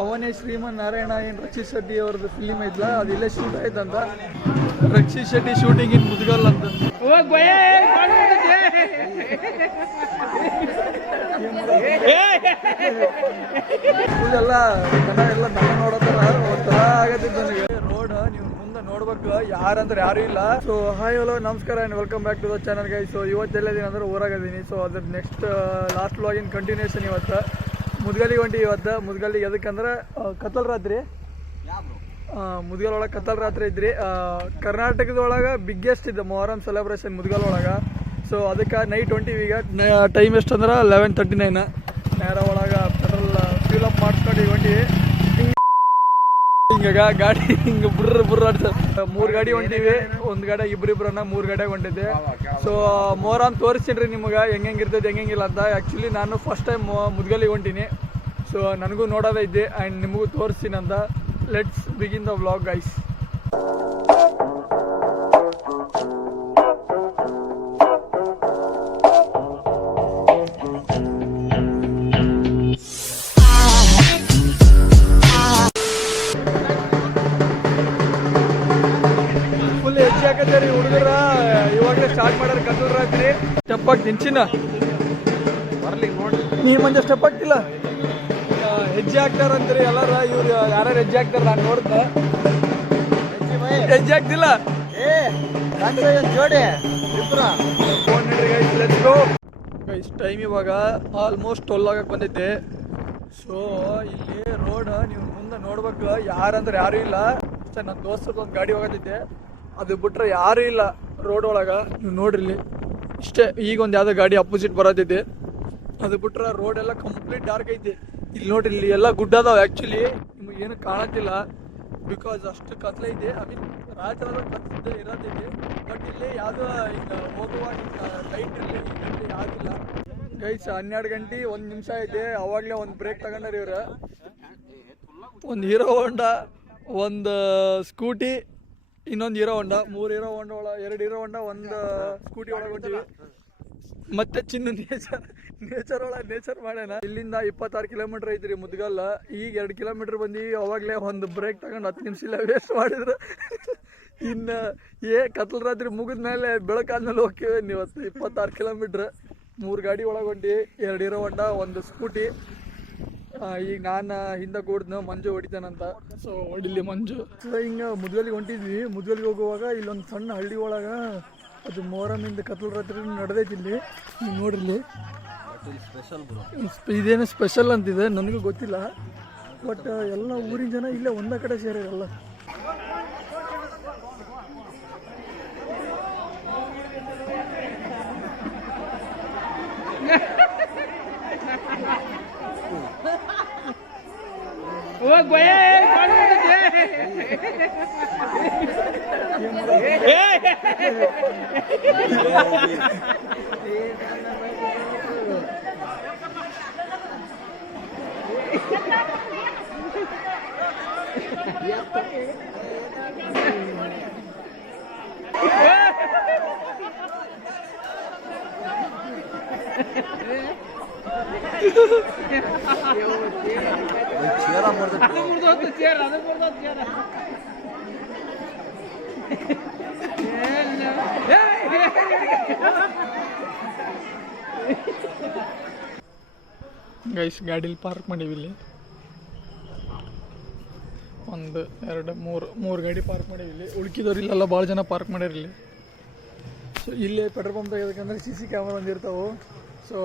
ಅವನೇ ಶ್ರೀಮನ್ ನಾರಾಯಣ ಏನು ರಕ್ಷಿತ್ ಶೆಟ್ಟಿ ಅವ್ರದ್ದು ಫಿಲಿಮ್ ಐತ್ಲ ಅದು ಇಲ್ಲೇ ಶೂಟ್ ಆಯ್ತಂತ. ರಕ್ಷಿತ್ ಶೆಟ್ಟಿ ಶೂಟಿಂಗ್ ಇನ್ ಮುದ್ಗಲ್ ಅಂತ. ಎಲ್ಲ ಜನ ಎಲ್ಲ ನನ್ನ ನೋಡೋತರ ಒಂಥರ ಆಗತ್ತಿತ್ತು ನನಗೆ. ರೋಡ್ ನೀವು ಮುಂದೆ ನೋಡ್ಬೇಕು, ಯಾರಂದ್ರೆ ಯಾರು ಇಲ್ಲ. ಸೊ ಹಾಯ್ ಹಲೋ ನಮಸ್ಕಾರ and welcome back to the channel guys. So ಇವತ್ತೆಲ್ಲದೀನಿ ಅಂದ್ರೆ ಊರಾಗದೀನಿ. ಸೊ ಅದ್ರ ನೆಕ್ಸ್ಟ್ ಲಾಸ್ಟ್ ವ್ಲಾಗಿನ್ ಕಂಟಿನ್ಯೂಷನ್ ಇವತ್ತು ಮುದ್ಗಲ್ಲಿಗೆ ಹೊಂಟಿ. ಇವತ್ತು ಮುದ್ಗಲ್ಲಿಗೆ ಎದಕ್ಕಂದ್ರೆ ಕತ್ತಲ್ ರಾತ್ರಿ, ಮುದ್ಗಲ್ ಒಳಗೆ ಕತ್ತಲ್ ರಾತ್ರಿ ಇದ್ರಿ. ಕರ್ನಾಟಕದೊಳಗೆ ಬಿಗ್ಗೆಸ್ಟ್ ಇದೆ ಮೊಹರಂ ಸೆಲೆಬ್ರೇಷನ್ ಮುದ್ಗಲ್ ಒಳಗೆ. ಸೊ ಅದಕ್ಕೆ ನೈಟ್ ಹೊಂಟಿವಿ. ಈಗ ಟೈಮ್ ಎಷ್ಟು ಅಂದ್ರೆ 11:39. ನೇರ ಒಳಗೆ ಪೆಟ್ರೋಲ್ ಫ್ಯೂಲ್ ಅಪ್ ಮಾಡಿಸ್ಕೊಂಡು ಈಗ ಹೊಂಟಿವಿ. ಹಿಂಗ ಗಾಡಿ ಹಿಂಗೆ ಬುರ್ರ ಆಡ್ಸ 3 ಗಾಡಿ ಹೊಂಟಿವಿ. ಒಂದು ಗಾಡಿ ಇಬ್ಬರನ್ನ 3 ಗಾಡಿಯಾಗ ಹೊಂಟಿದ್ದೆ. ಸೊ ಮೊಹರಂ ತೋರಿಸ್ತೀನಿ ನಿಮ್ಗೆ ಹೆಂಗಿರ್ತೈತೆ ಹೆಂಗಿಲ್ಲ ಅಂತ. ಆ್ಯಕ್ಚುಲಿ ನಾನು ಫಸ್ಟ್ ಟೈಮ್ ಮುದ್ಗಲ್ಲಿಗೆ ಹೊಂಟೀನಿ. ಸೊ ನನಗೂ ನೋಡೋದೈತಿ ಆ್ಯಂಡ್ ನಿಮಗೂ ತೋರಿಸ್ತೀನಿ ಅಂತ. Let's begin the vlog guys. Full ಹೆಜ್ಜೆ ಹಾಕತ್ತೀರಿ ಹುಡುಗರ. ಇವಾಗಲೇ ಸ್ಟಾರ್ಟ್ ಮಾಡ್ಯಾರ ಕತ್ತಲ್ ರಾತ್ರಿ. ಸ್ಟೆಪ್ ಹಾಕ್ತೀನಿ ಚಿನ್ನ ಬರ್ಲಿ ನೋಡಿ. ನೀ ಮಂಜ ಸ್ಟೆಪ್ ಹಾಕ್ತಿಲ್ಲ, ಹೆಜ್ಜೆ ಹಾಕ್ತಾರಂತೀರಿ ಎಲ್ಲಾರ. ಇವ್ರು ಯಾರು ಹೆಜ್ಜೆ ಹಾಕ್ತಾರ ನಾನು ನೋಡ್ದೆ. ಹೆಜ್ಜೆ ಹಾಕ್ತಿಲ್ಲ ಜೋಡಿ ಫೋನ್ ನೋಡ್ರಿ guys. Let's go guys. Time ಇವಾಗ ಆಲ್ಮೋಸ್ಟ್ 12 ಆಗಕ್ಕೆ ಬಂದೈತೆ. ಸೊ ಇಲ್ಲಿ ರೋಡ್ ನೀವು ಮುಂದೆ ನೋಡ್ಬೇಕು, ಯಾರಂದ್ರೆ ಯಾರು ಇಲ್ಲ. ಅಷ್ಟೇ ನನ್ನ ದೋಸ್ತದ ಒಂದು ಗಾಡಿ ಹೋಗತೈತೆ, ಅದು ಬಿಟ್ರೆ ಯಾರು ಇಲ್ಲ ರೋಡ್ ಒಳಗೆ. ನೀವು ನೋಡ್ರಿ ಇಲ್ಲಿ ಇಷ್ಟೇ. ಈಗ ಒಂದು ಯಾವುದೋ ಗಾಡಿ ಅಪೋಸಿಟ್ ಬರತೈತಿ, ಅದು ಬಿಟ್ರೆ ರೋಡ್ ಎಲ್ಲ ಕಂಪ್ಲೀಟ್ ಡಾರ್ಕ್ ಐತಿ. ಇಲ್ಲಿ ನೋಡ್ರಿ, ಇಲ್ಲಿ ಎಲ್ಲ ಗುಡ್ಡ ಅದಾವೆ. ಆ್ಯಕ್ಚುಲಿ ನಿಮಗೆ ಏನು ಕಾಣತ್ತಿಲ್ಲ ಬಿಕಾಸ್ ಅಷ್ಟು ಕತ್ಲೈತಿ. ಐ ಮೀನ್ ರಾತ್ರಿ ಕತ್ಲಿದ್ದೆ ಇರತೈತಿ. ಬಟ್ ಇಲ್ಲಿ ಯಾವುದೋ ಈಗ ಹೋಗುವಾಗ ಲೈಟ್ ಇರಲಿ ಇಲ್ಲಿ ಯಾವುದಿಲ್ಲ ಗೈಸ್. 12 ಗಂಟೆ 1 ನಿಮಿಷ ಐತೆ. ಅವಾಗಲೇ ಒಂದು ಬ್ರೇಕ್ ತಗೊಂಡ್ರಿ ಇವ್ರು. ಒಂದು ಹೀರೋ ಹೋಂಡಾ, ಒಂದು ಸ್ಕೂಟಿ, ಇನ್ನೊಂದು ಹೀರೋ ಹೋಂಡಾ, 3 ಹೀರೋ ಹೋಂಡಾ ಒಳಗೆ 2 ಹೀರೋ ಹೋಂಡಾ, 1 ಸ್ಕೂಟಿ ಒಳಗೆ ಹೊಂಟಿವಿ. ಮತ್ತೆ ಚಿನ್ನ ನೇಚರ್ ಒಳಗೆ ನೇಚರ್ ಮಾಡ್ಯಾನ. ಇಲ್ಲಿಂದ 26 ಕಿಲೋಮೀಟರ್ ಐತ್ರಿ ಮುದ್ಗಲ್ಲ. ಈಗ 2 ಕಿಲೋಮೀಟರ್ ಬಂದೀವಿ. ಅವಾಗಲೇ ಒಂದು ಬ್ರೇಕ್ ತಗೊಂಡು 10 ನಿಮಿಷ ಇಲ್ಲ ವೇಸ್ಟ್ ಮಾಡಿದ್ರು. ಇನ್ನು ಕತ್ಲ ರಾತ್ರಿ ಮುಗಿದ ಮೇಲೆ ಬೆಳಕಾದ್ಮೇಲೆ ಹೋಗ್ತೀವಿ. ಇವತ್ತು 26 ಕಿಲೋಮೀಟ್ರ್ 3 ಗಾಡಿ ಒಳಗೆ ಹೊಂಟಿ, 2 ಹೀರೋ ಹೋಂಡಾ, 1 ಸ್ಕೂಟಿ. ಈಗ ನಾನು ಹಿಂದೆ ಕೂಡ್ದು ಮಂಜು ಹೊಡಿತಾನಂತ. ಸೊ ಹೊಡಿಲಿ ಮಂಜು. ಸೊ ಹಿಂಗೆ ಮುದ್ಗಲ್ಲಿಗೆ ಹೊಂಟಿದ್ವಿ. ಮುದ್ಗಲ್ಲಿಗೆ ಹೋಗುವಾಗ ಇಲ್ಲೊಂದು ಸಣ್ಣ ಹಳ್ಳಿ ಒಳಗೆ ಅದು ಮೊಹರಮಿಂದ ಕತ್ಲ ರಾತ್ರಿ ನಡೆದೈತಿ. ಇಲ್ಲಿ ನೀವು ನೋಡ್ರಿ, ಇದೇನು ಸ್ಪೆಷಲ್ ಅಂತಿದೆ, ನನಗೂ ಗೊತ್ತಿಲ್ಲ. ಬಟ್ ಎಲ್ಲ ಊರಿನ ಜನ ಇಲ್ಲೇ ಒಂದೇ ಕಡೆ ಸೇರಿರಲ್ಲ. ಗೈಸ್ ಗಾಡೀಲಿ ಪಾರ್ಕ್ ಮಾಡೀವಿ. ಇಲ್ಲಿ 1 2 3 ಗಾಡಿ ಪಾರ್ಕ್ ಮಾಡೀವಿ. ಇಲ್ಲಿ ಉಳ್ಕಿದವ್ರು ಇಲ್ಲೆಲ್ಲ ಭಾಳ ಜನ ಪಾರ್ಕ್ ಮಾಡ್ಯಾರ ಇಲ್ಲಿ. ಸೊ ಇಲ್ಲೇ ಪೆಟ್ರೋಲ್ ಪಂಪ್ ತೆಗೆದಕ್ಕಂದ್ರೆ CC ಕ್ಯಾಮ್ರಾ ಒಂದಿರ್ತಾವೆ. ಸೊ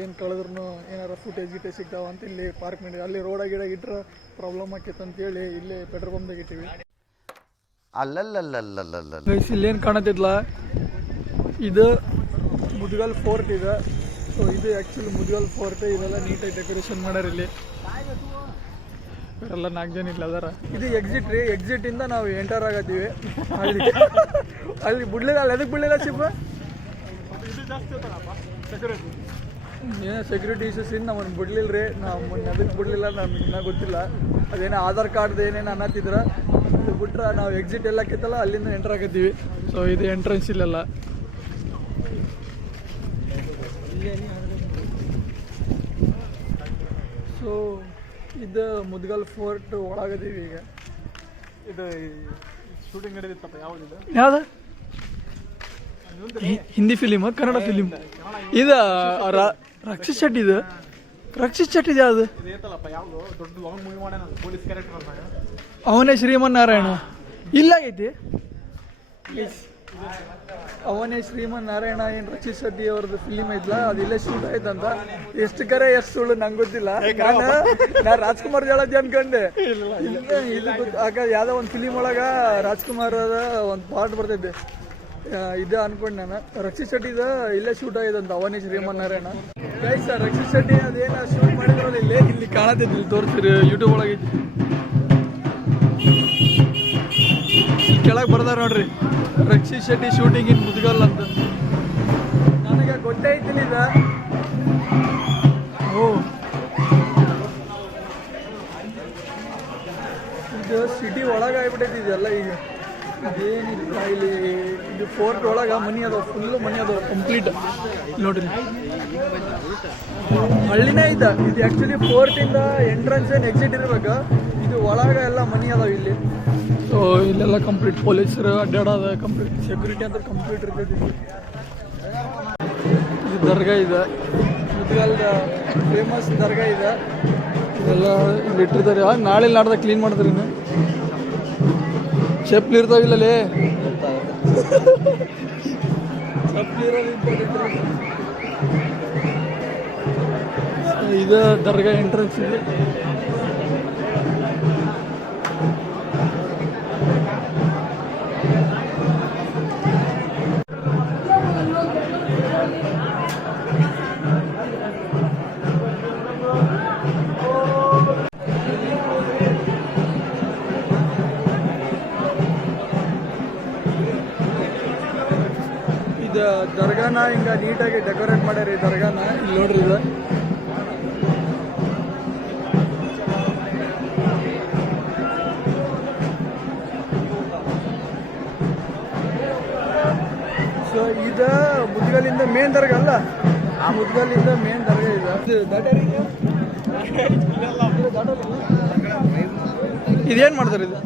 ಏನು ಕಳೆದ್ರೂ ಏನಾರ ಫುಟೇಜ್ ಸಿಗ್ತಾವ ಅಂತ ಇಲ್ಲಿ ಪಾರ್ಕ್ ಮಾಡಿ. ಅಲ್ಲಿ ರೋಡ ಗಿಡ ಇಟ್ರೆ ಪ್ರಾಬ್ಲಮ್ ಆಕೈತೆ ಅಂತೇಳಿ ಇಲ್ಲೇ ಪೆಟ್ರೋಲ್ ಪಂಪ್ದಾಗ ಇಟ್ಟಿವಿ. ಗೈಸ್ ಇಲ್ಲೇನು ಕಾಣತ್ತಿಲ್ಲ, ಇದು ಮುದ್ಗಲ್ ಫೋರ್ಟ್ ಇದೆ. ಸೊ ಇದು ಆ್ಯಕ್ಚುಲಿ ಮುದ್ಗಲ್ ಫೋರ್ಟ್. ಇದೆಲ್ಲ ನೀಟಾಗಿ ಡೆಕೋರೇಷನ್ ಮಾಡ್ಯಾರ. ಇಲ್ಲಿ ಇವರೆಲ್ಲ 4 ಜನ ಇಲ್ಲ ಅದಾರ. ಇದು ಎಕ್ಸಿಟ್ ರೀ. ಎಕ್ಸಿಟಿಂದ ನಾವು ಎಂಟರ್ ಆಗತ್ತೀವಿ ಅಲ್ಲಿ ಬಿಡ್ಲಿಲ್ಲ. ಅಲ್ಲಿ ಎದಕ್ಕೆ ಬಿಡಲಿಲ್ಲ ಶಿಲ್ಪ? ಏನೋ ಸೆಕ್ಯೂರಿಟಿ ಇಶ್ಯೂಸ್ ಇಂದ ನಮ್ಮನ್ನು ಬಿಡ್ಲಿಲ್ಲ ರೀ. ನಾವು ಅದಕ್ಕೆ ಬಿಡಲಿಲ್ಲ, ನಮ್ಗೆ ಇನ್ನೂ ಗೊತ್ತಿಲ್ಲ. ಅದೇನೋ ಆಧಾರ್ ಕಾರ್ಡ್ ಏನೇನು ಅನ್ನತ್ತಿದ್ರೆ ಇದು ಬಿಟ್ರೆ ನಾವು ಎಕ್ಸಿಟ್ ಎಲ್ಲ ಕಿತ್ತಲ್ಲ ಅಲ್ಲಿಂದ ಎಂಟರ್ ಆಗತ್ತೀವಿ. ಸೊ ಇದು ಎಂಟ್ರೆನ್ಸ್ ಇಲ್ಲೆಲ್ಲ. ಸೊ ಇದು ಮುದ್ಗಲ್ ಫೋರ್ಟ್ ಒಳಗದೀವಿ ಈಗ. ಇದು ಶೂಟಿಂಗ್ ನಡೆದಿತ್ತಪ್ಪ ಯಾವ್ದಿದೆ? ಯಾವ್ದು? Hindi film, Kannada film. ಇದು ರಕ್ಷಿತ್ ಶೆಟ್ಟಿ. ಇದು ರಕ್ಷಿತ್ ಶೆಟ್ಟಿ ಯಾವ್ದು? ಇದೇತಲ್ಲಪ್ಪ ಯಾವ್ದು ದೊಡ್ಡ ಲಾಂಗ್ ಮೂವಿ ಮಾಡ್ಯಾನ ಪೊಲೀಸ್ ಕ್ಯಾರೆಕ್ಟರ್ ಅಂದಾಗ. ಅವನೇ ಶ್ರೀಮನ್ನಾರಾಯಣ. ಇಲ್ಲಾಗೈತಿ ಅವನೇ ಶ್ರೀಮನ್ನಾರಾಯಣ. ಏನು ರಕ್ಷಿತ್ ಶೆಟ್ಟಿ ಅವ್ರದ್ದು ಫಿಲಿಮ್ ಐತ್ಲಾ, ಅದು ಇಲ್ಲೇ ಶೂಟ್ ಆಯ್ತಂತ. ಎಷ್ಟು ಕರೆ ಎಷ್ಟು ಸುಳ್ಳು ನಂಗೆ ಗೊತ್ತಿಲ್ಲ. ನಾನು ರಾಜ್ಕುಮಾರ್ ಹೇಳೋದು ಅನ್ಕೊಂಡೆ. ಆಗ ಯಾವ್ದೋ ಒಂದು ಫಿಲಿಮ್ ಒಳಗ ರಾಜ್ಕುಮಾರ್ ಒಂದು ಪಾರ್ಟ್ ಬರ್ತೈತೆ, ಇದು ಅನ್ಕೊಂಡೆ ನಾನು. ರಕ್ಷಿತ್ ಶೆಟ್ಟಿದ ಇಲ್ಲೇ ಶೂಟ್ ಆಗಿದಂತ ಅವನೇ ಶ್ರೀಮನ್ನಾರಾಯಣ. ಗೈಸ್ ರಕ್ಷಿತ್ ಶೆಟ್ಟಿ ಅದೇನ ಶೂಟ್ ಮಾಡಿದ್ರಲ್ಲ ಇಲ್ಲಿ ಕಾಣತೈತಿ, ಇಲ್ಲಿ ತೋರಿಸ್ತೀರಿ ಯೂಟ್ಯೂಬ್ ಒಳಗೈತಿ. ಕೆಳಗೆ ಬರ್ದಾರ ನೋಡ್ರಿ, ರಕ್ಷಿತ್ ಶೆಟ್ಟಿ ಶೂಟಿಂಗ್ ಇನ್ ಮುದ್ಗಲ್ ಅಂತ. ನನಗೆ ಗೊತ್ತೇ ಐತಿಲ್ಲ ಇದ. ಓ ಇದು ಸಿಟಿ ಒಳಗೆ ಆಗ್ಬಿಟ್ಟೈತಿ ಇದೆಲ್ಲ. ಈಗ ಇದೇನಿಲ್ಲ ಇಲ್ಲಿ. ಇದು ಫೋರ್ಟ್ ಒಳಗೆ ಮನಿ ಅದಾವ, ಫುಲ್ಲು ಮನಿ ಅದಾವ ಕಂಪ್ಲೀಟ್. ನೋಡ್ರಿ ಹಳ್ಳಿನೇ ಐತ ಇದು. ಆ್ಯಕ್ಚುಲಿ ಫೋರ್ಟಿಂದ ಎಂಟ್ರೆನ್ಸ್ ಏನು ಎಕ್ಸಿಟ್ ಇರ್ಬೇಕು. ಇದು ಒಳಗೆ ಎಲ್ಲ ಮನಿ ಅದಾವ ಇಲ್ಲಿ. ಸೊ ಇಲ್ಲೆಲ್ಲ ಕಂಪ್ಲೀಟ್ ಪೊಲೀಸರು ಅಡ್ಡಾಡೋದ, ಕಂಪ್ಲೀಟ್ ಸೆಕ್ಯೂರಿಟಿ ಅಂತ ಕಂಪ್ಲೀಟ್ ಇರ್ತೈತಿ. ಇದು ದರ್ಗಾ ಇದೆ, ಮುದ್ಗಲ್ದ ಫೇಮಸ್ ದರ್ಗಾ ಇದೆ. ಇದೆಲ್ಲ ಇಲ್ಲಿ ಇಟ್ಟಿರ್ತಾರೆ. ನಾಳೆ ನಾಡ್ದಾಗ ಕ್ಲೀನ್ ಮಾಡ್ತಾರೆ. ಇನ್ನು ಚಪ್ಪಲಿ ಇರ್ತಾವಿಲ್ಲಲೇ, ಚಪ್ಪಲಿ ಇರೋದು ಇಂಪಾರ್ಟೆಂಟ್. ಇದು ದರ್ಗಾ ಎಂಟ್ರೆನ್ಸ್ ಇದೆ. ಇದು ದರ್ಗಾನ ಹಿಂಗ ನೀಟಾಗಿ ಡೆಕೋರೇಟ್ ಮಾಡ್ಯಾರ. ಈ ದರ್ಗಾನ ಇಲ್ಲಿ ನೋಡ್ರಿ. ಇದು ಸೊ ಇದು ಮುದ್ಗಲಿಂದ ಮೇನ್ ದರ್ಗಾ ಅಲ್ಲ, ಆ ಮುದ್ಗಲಿಂದ ಮೇನ್ ದರ್ಗಾ ಇದೆ. ಇದೇನ್ ಮಾಡ್ತಾರೆ ಇದು?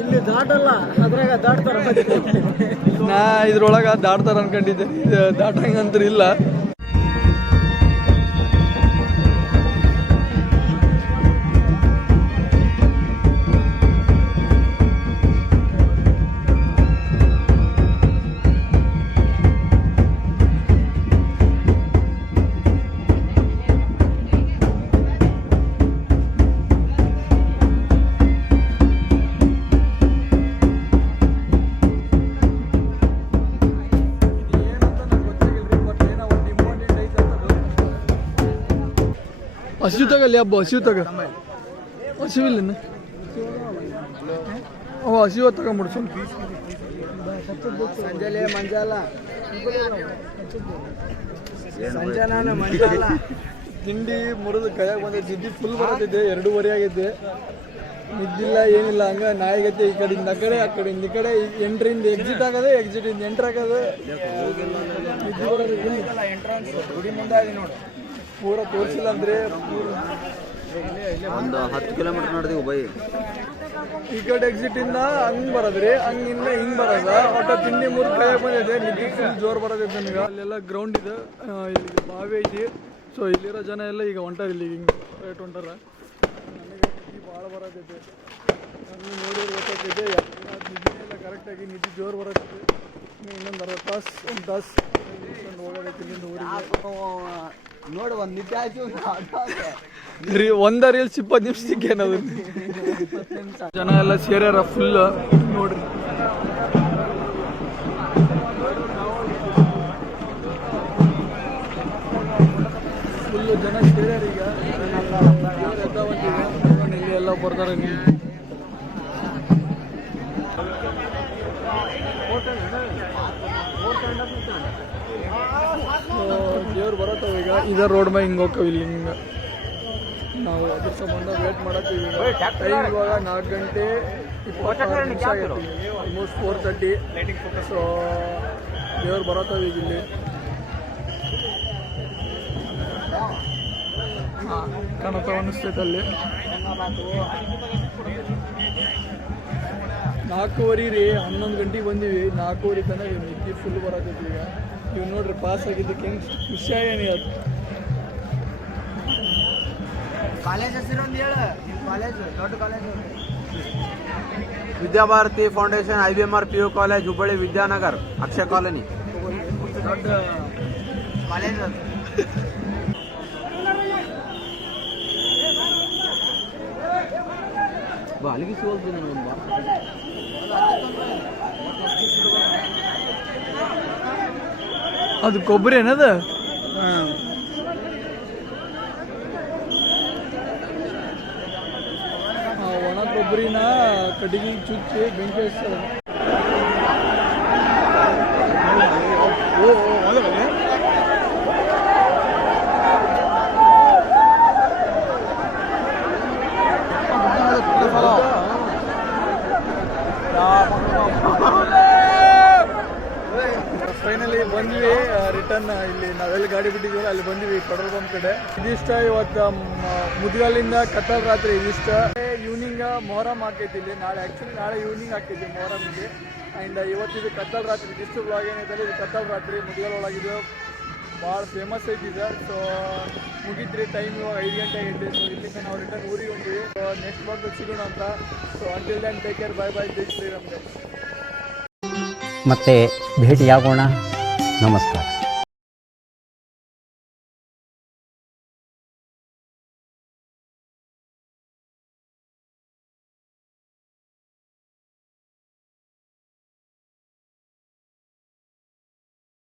ಇಲ್ಲಿ ದಾಟಲ್ಲ, ಅದ್ರಾಗ ದಾಟ್ತಾರ. ನಾ ಇದ್ರೊಳಗ ದಾಟ್ತಾರ ಅನ್ಕೊಂಡಿದ್ದೆ, ಇದು ದಾಟಂಗಂತ್ರ ಇಲ್ಲ. ಹಸಿವು ತಗಲ್ಲಿ ಹಬ್ಬ, ಹಸಿವು ತಗ. ಹಸಿವಿಲ್ಲ ಹಸಿವು ತಗೊಂಬಿಡು ಸ್ವಲ್ಪ. ಸಂಜೆಲೆ ಮಂಜಾಲ ತಿಂಡಿ ಮುರಿದು ಕೈಯಾಗ ಬಂದೈತಿ. ನಿದ್ದೆ ಫುಲ್ ಬರತೈತೆ, 2:30 ಆಗೈತೆ. ನಿದ್ದಿಲ್ಲ ಏನಿಲ್ಲ, ಹಂಗ ನಾಯಿಗೈತೆ. ಈ ಕಡೆಯಿಂದ ಆ ಕಡೆ, ಆ ಕಡೆಯಿಂದ ಈ ಕಡೆ. ಎಂಟ್ರಿಂದ ಎಕ್ಸಿಟ್ ಆಗೋದು, ಎಕ್ಸಿಟಿಂದ ಎಂಟ್ರ್ ಆಗೋದು. ನಿದ್ದೆ ಬರೋದಿಲ್ಲ. ಎಂಟ್ರೆನ್ಸ್ ಗುಡಿ ಮುಂದೆ ನೋಡಿ, ಪೂರ ತೋರಿಸಿಲ್ಲ ಅಂದ್ರೆ ಒಂದು 10 ಕಿಲೋಮೀಟರ್ ನಡೆದೀವಿ ಬೈ. ಈ ಕಡೆ ಎಕ್ಸಿಟ್ ಇಂದ ಹಂಗ್ ಬರದ್ರಿ, ಹಂಗಿಂದ ಹಿಂಗ್ ಬರೋದ. ಒಟ್ಟ ತಿಂಡಿ ಮೂರು ಕೈ ಬಂದಿದೆ. ನಿದ್ದೆ ಫುಲ್ ಜೋರ್ ಬರೋದೈತೆ ನನಗೆ. ಅಲ್ಲೆಲ್ಲ ಗ್ರೌಂಡ್ ಇದೆ, ಇಲ್ಲಿ ಬಾವಿ ಐತಿ. ಸೊ ಇಲ್ಲಿರೋ ಜನ ಎಲ್ಲ ಈಗ ಹೊಂಟಾರ, ಇಲ್ಲಿ ಹಿಂಗೆ ರೇಟ್ ಹೊಂಟಾರ. ನನಗೆ ನಿದ್ದೆ ಭಾಳ ಬರೋದೈತೆ. ಹಂಗೆ ನೋಡಿದ್ರೆ ಗೊತ್ತಾಗ್ತೈತೆ ನಿದ್ದೆ ಎಲ್ಲ ಕರೆಕ್ಟಾಗಿ ನಿದ್ದೆ ಜೋರು ಬರೋದೈತೆ. ಇನ್ನೊಂದು 60 ತಾಸು, 1 ತಾಸು ಹೋಗೋದೈತಿ ಇಲ್ಲಿಂದ ಊರಿಗೆ. ನೋಡಿ ಒಂದು ನಿದ್ದೆ ಆಯ್ತು. ಒಂದ ರೀಲ್ಸ್ 20 ನಿಮಿಷಕ್ಕೆ ಏನದು. ಜನ ಎಲ್ಲ ಸೇರ್ಯಾರ ಫುಲ್ ನೋಡ್ರಿ. ಫುಲ್ಲು ಜನ ಸೇರ್ಯಾರ ಈಗ. ಇಲ್ಲಿ ಎಲ್ಲ ಬರ್ತಾರೆ. ದೇವ್ರು ಬರತ್ತವ ಈಗ. ಇದ ರೋಡ್ ಮ್ಯಾಗ ಹಿಂಗೆ ಹೋಗ್ತಾವ. ಇಲ್ಲಿ ಹಿಂಗೆ ನಾವು ಅದ್ರ ಸಂಬಂಧ ವೇಟ್ ಮಾಡತ್ತೀವಿ. ಟೈಮ್ ಇವಾಗ 4 ಗಂಟೆ 26 ನಿಮಿಷ ಆಗೈತಿ, ಆಲ್ಮೋಸ್ಟ್ 4:30. ಸೊ ದೇವ್ರು ಬರತ್ತವ ಈಗ ಇಲ್ಲಿ. ಕಾಣುತ್ತಾ ಅನ್ನಿಸ್ತೈತೆ ಅಲ್ಲಿ 4:30 ರೀ 11 ಗಂಟೆಗೆ ಬಂದೀವಿ 4:30 ತನಕ ನಿದ್ದೆ ಫುಲ್ ಬರತೈತಿ ಈಗ ನೀವು ನೋಡ್ರಿ ಪಾಸ್ ಆಗಿದ್ದಕ್ಕೆ ಹೆಂಗೆ ವಿಷಯ ಏನಿದೆ ಕಾಲೇಜ್ ಹೆಸರು ಒಂದು ಹೇಳು ಕಾಲೇಜ್ ದೊಡ್ಡ college Vidyabharati foundation IBMR PU college Hubballi Vidyanagar Akshaya colony ದೊಡ್ಡ ಕಾಲೇಜ್ ಅದು ಬಾ ಅಲ್ಲಿಗೆ ಸಿಗೋದು ನಾನು ಒಂದು ಅದು ಕೊಬ್ಬರಿ ಏನದ ಒಣ ಕೊಬ್ಬರಿನ ಕಟ್ಟಿಗೆ ಚುಚ್ಚಿ ಬೆಂಕಿ ಹಚ್ತಾರೆ ಫೈನಲಿ ಬಂದ್ವಿ ರಿಟರ್ನ್ ಇಲ್ಲಿ ನಾವೆಲ್ಲಿ ಗಾಡಿ ಬಿಟ್ಟಿದ್ದೀವಿ ಅಲ್ಲಿ ಬಂದ್ವಿ ಪೆಟ್ರೋಲ್ ಪಂಪ್ ಕಡೆ ಇದಿಷ್ಟ ಇವತ್ತು ಮುದ್ಗಾಲಿಂದ ಕತ್ತಲ್ ರಾತ್ರಿ ಇದಿಷ್ಟ ಈವ್ನಿಂಗ್ ಮೊಹರಂ ಹಾಕೈತಿ ಇಲ್ಲಿ ನಾಳೆ ಈವ್ನಿಂಗ್ ಹಾಕೈತಿ ಮೊಹರಂ ಇಲ್ಲಿ ಆ್ಯಂಡ್ ಇವತ್ತಿದು ಕತ್ತಲ್ ರಾತ್ರಿ ಇದಿಷ್ಟು ಬ್ಲಾಗ್ ಏನೈತಲ್ಲ ಇದು ಕತ್ತಲ್ ರಾತ್ರಿ ಮುದ್ಗಾಲ್ ಒಳಗಿದ್ದು ಭಾಳ ಫೇಮಸ್ ಐತಿದೆ ಸೊ ಮುಗಿದ್ರಿ ಟೈಮ್ ಇವಾಗ 5 ಗಂಟೆ ಆಗೈತಿ ಸೊ ಇಲ್ಲಿಂದ ನಾವು ರಿಟರ್ನ್ ಊರಿಗೆ ಹೊಂಟಿವಿ ಸೊ ನೆಕ್ಸ್ಟ್ ಬ್ಲಾಗ್ ಸಿಗೋಣ ಅಂತ so until then take care bye Jai Shriram ಮತ್ತೆ ಭೇಟಿಯಾಗೋಣ ನಮಸ್ಕಾರ.